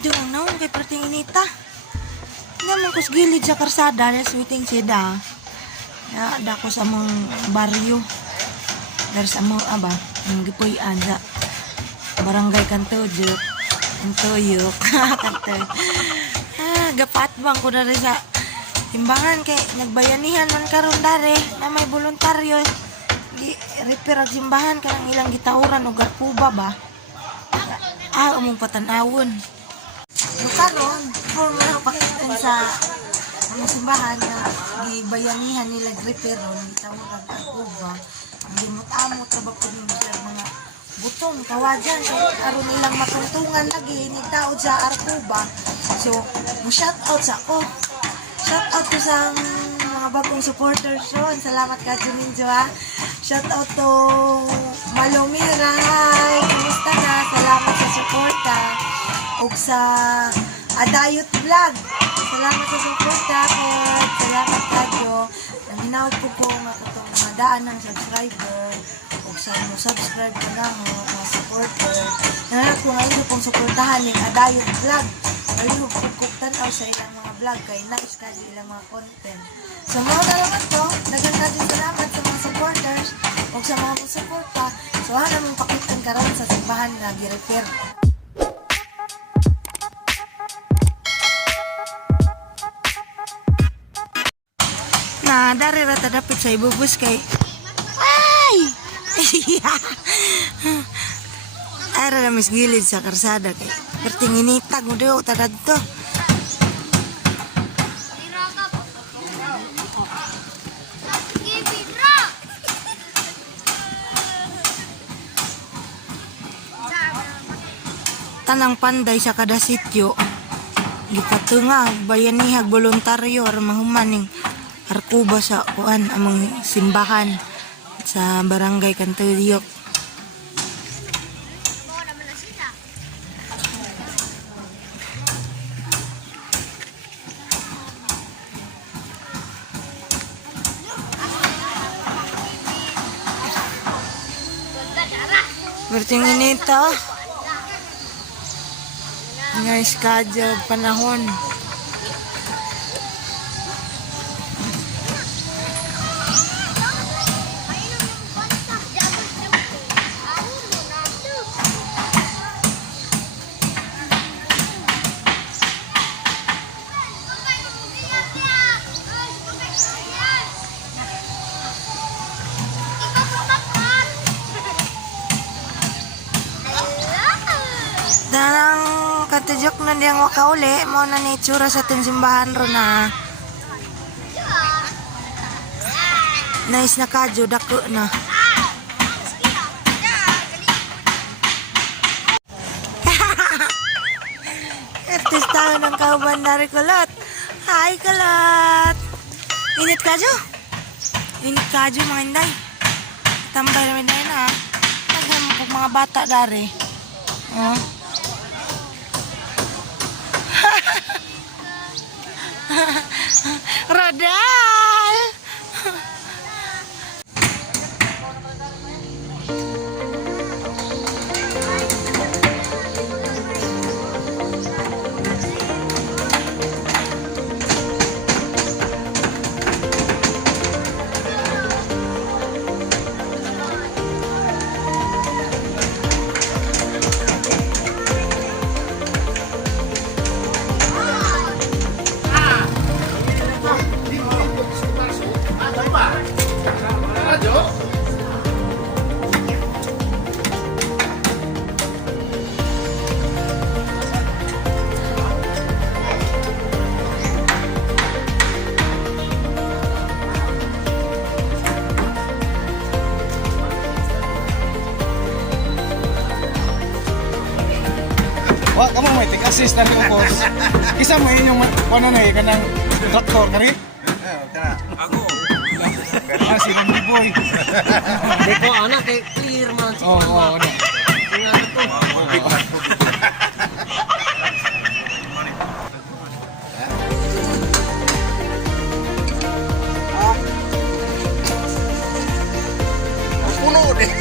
Doon ang naon kay perting inita. Naman ko sa gilid sa karsada na sweeting sida. Ya, dako sa mong baryo. Dari sa mong aba, yung gipuyan sa barangay Kantuyok. Kantuyok. Kantuyok. Gapat bang ko na rin sa timbangan kay nagbayanihan man karon dare na may voluntaryo. Repair ang simbahan kanang ilang gitauran o garpuba ba? Among patanawon. Karon, kung pakitan sa ang simbahan na gibayanihan nila repair o gitauran garpuba, ang limot-amot sa bakit mga butong kawajan aron nilang matungtungan lagi ni tao sa arkuba. So, shout out sa ako. Shout out ko sa mga bagong supporters ron. Salamat ka Juminjo ha. Shout out to Malomira. Hi, kumusta na? Salamat sa suporta. O sa Adayot Vlog. Salamat sa suporta. Salamat ka Jo. Naminawag ko nga itong madaan ng subscriber. O sa subscribe ko na ho, mga supporter. Nangarap ko ngayon pong suportahan ng Adayot Vlog. Ayun, tanaw sa ilang mga vlog kay nice ka di ilang mga content. So, mga naman to, dagang natin salamat sa mga supporters o sa mga suporta. So, hana mong pakitan karon sa simbahan na gi-repair. Na, dari rata dapit sa ibubus kay ay! Ara na mis gilid sa karsada kay perting initag mo daw tagad to. Tanang panday sa kada sityo gipatunga bayanihag voluntaryo aron mahuman ning arkuba sa kuan among simbahan sa barangay Kantuyok. Berting inito. Guys, kadyo panahon. Darang katujok na diyang wakauli mo na naitsura sa ating simbahan ro na nice na kadyo dako na artistahan ng kauban dari kulot. Hi kulot, init kadyo mga inday tambay namin na yun ha nagmamapag mga bata dari Radal. Wah, kamu may tik-assist na rin boss. Kisa mo yun yung ano na eh, kanang traktor na rin? Ako. Kaya silang B-boy. Hindi ko anak eh, clear man. Oo, ano. Tingnan ko. Puno deh.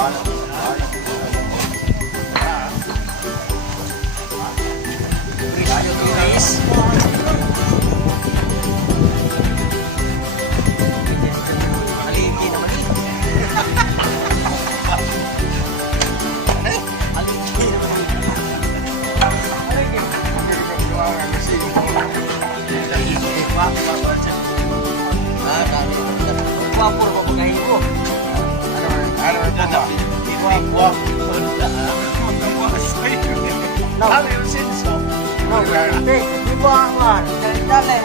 Ayo tulis. Aligi naman eh. Aligi naman eh. Ah, dami. Guwapo naman pagkain ko. No, di ba man? Dali,